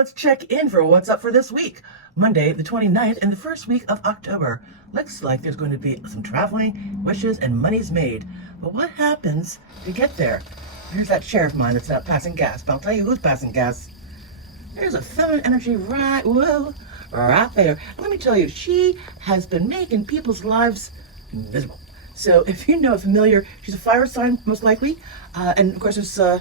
let's check in for what's up for this week. Monday, the 29th, and the first week of October. Looks like there's going to be some traveling, wishes, and money's made. But what happens to get there? Here's that chair of mine that's not passing gas, but I'll tell you who's passing gas. There's a feminine energy right there. Let me tell you, she has been making people's lives miserable. So if you know a familiar, she's a fire sign, most likely. And of course, there's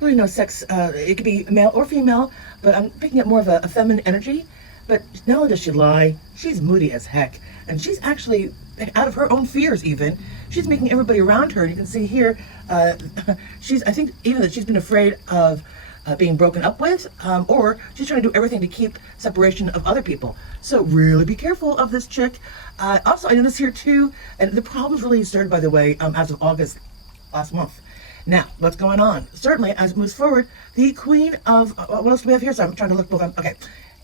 really no sex. It could be male or female, but I'm picking up more of a feminine energy. But not only does she lie, she's moody as heck. And she's actually, out of her own fears even, she's making everybody around her. You can see here, I think even that she's been afraid of being broken up with, or she's trying to do everything to keep separation of other people. So really be careful of this chick. Also, I noticed here too, and the problem's really started, by the way, as of August last month. Now, what's going on? Certainly, as it moves forward, the Queen of, what else do we have here? So I'm trying to look both. Okay,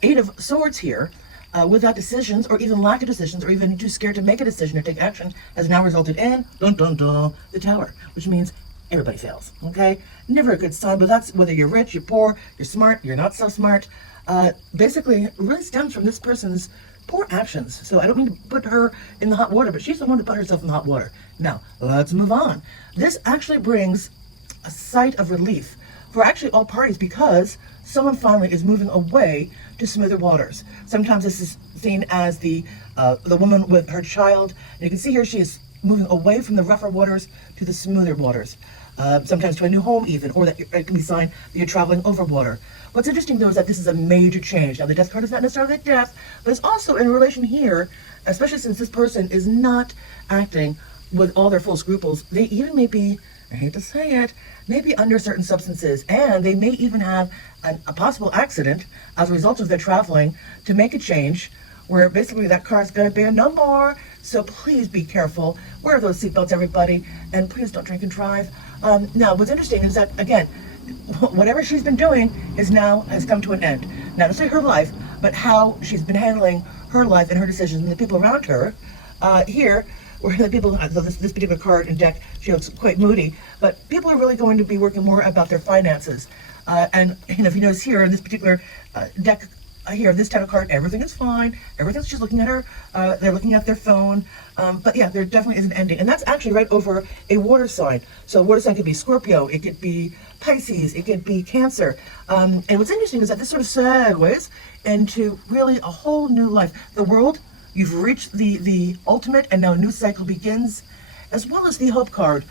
Eight of Swords here, without decisions, or even lack of decisions, or even too scared to make a decision or take action, has now resulted in, the Tower, which means everybody fails, okay? Never a good sign, but that's whether you're rich, you're poor, you're smart, you're not so smart. Basically, it really stems from this person's poor actions. So I don't mean to put her in the hot water, but she's the one to put herself in the hot water. Now, let's move on. This actually brings a sight of relief for actually all parties, because someone finally is moving away to smoother waters. Sometimes this is seen as the woman with her child. And you can see here she is moving away from the rougher waters to the smoother waters. Sometimes to a new home even, or that it can be signed that you're traveling over water. What's interesting though is that this is a major change. Now the death card is not necessarily death, but it's also in relation here, especially since this person is not acting with all their full scruples. They even may be, I hate to say it, may be under certain substances, and they may even have a possible accident as a result of their traveling to make a change where basically that car is going to be a no more. So please be careful. Wear those seatbelts, everybody, and please don't drink and drive. Now, what's interesting is that, again, whatever she's been doing has come to an end. Not necessarily her life, but how she's been handling her life and her decisions and the people around her. Here, where the people, this particular card and deck, she looks quite moody, but people are really going to be working more about their finances. And if you notice here in this particular deck, here, this type of card, everything is fine. Everything's just looking at her. They're looking at their phone. But yeah, there definitely is an ending. And that's actually right over a water sign. So a water sign could be Scorpio. It could be Pisces. It could be Cancer. And what's interesting is that this sort of segues into really a whole new life. The world, you've reached the ultimate, and now a new cycle begins. As well as the Hope card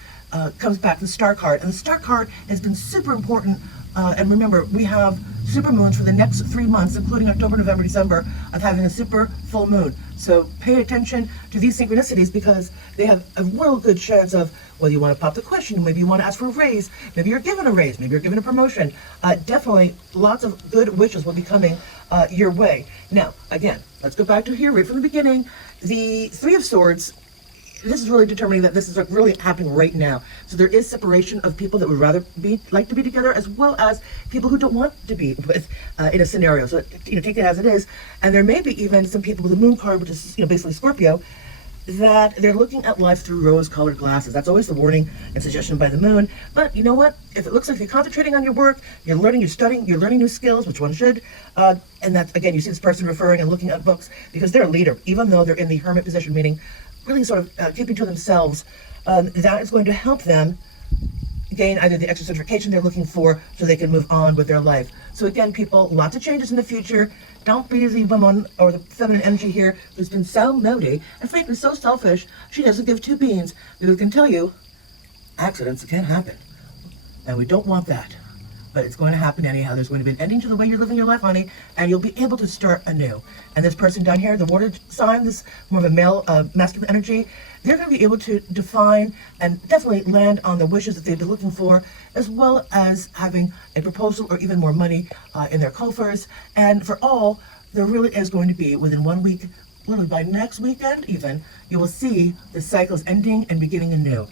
comes back, the Star card. And the Star card has been super important. And remember, we have super moons for the next 3 months, including October, November, December, of having a super full moon. So pay attention to these synchronicities, because they have a real good chance of whether you want to pop the question, maybe you want to ask for a raise, maybe you're given a raise, maybe you're given a promotion. Definitely lots of good wishes will be coming your way. Now, again, let's go back to here right from the beginning. The Three of Swords, this is really determining that this is really happening right now. So there is separation of people that would rather like to be together, as well as people who don't want to be with in a scenario. So take it as it is. And there may be even some people with the Moon card, which is basically Scorpio, that they're looking at life through rose-colored glasses. That's always the warning and suggestion by the Moon. But you know what? If it looks like you're concentrating on your work, you're learning, you're studying, you're learning new skills, which one should, and that's, again, you see this person referring and looking at books because they're a leader, even though they're in the hermit position, meaning really sort of keeping to themselves. That is going to help them gain either the extra certification they're looking for so they can move on with their life. So again, people, lots of changes in the future. Don't be the woman or the feminine energy here who's been so moody and frankly so selfish she doesn't give two beans, because I can tell you accidents can happen, and we don't want that. But it's going to happen anyhow. There's going to be an ending to the way you're living your life, honey, and you'll be able to start anew. And this person down here, the water sign, this more of a male, masculine energy, they're going to be able to define and definitely land on the wishes that they've been looking for, as well as having a proposal or even more money in their coffers. And for all, there really is going to be, within 1 week, literally by next weekend even, you will see the cycles ending and beginning anew.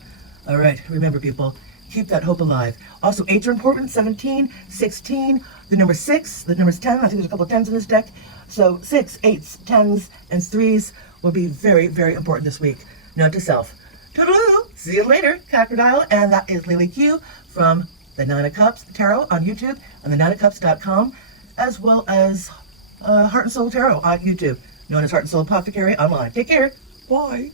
All right, remember, people, keep that hope alive. Also, 8s are important, 17, 16, the number 6, the number's 10. I think there's a couple of 10s in this deck. So 6, 8s, 10s, and 3s will be very, very important this week. Note to self. Toodaloo! See you later, Crocodile. And that is Leelee Q from the Nine of Cups Tarot on YouTube and the nineofcups.com. as well as Heart and Soul Tarot on YouTube, known as Heart and Soul Apothecary online. Take care. Bye.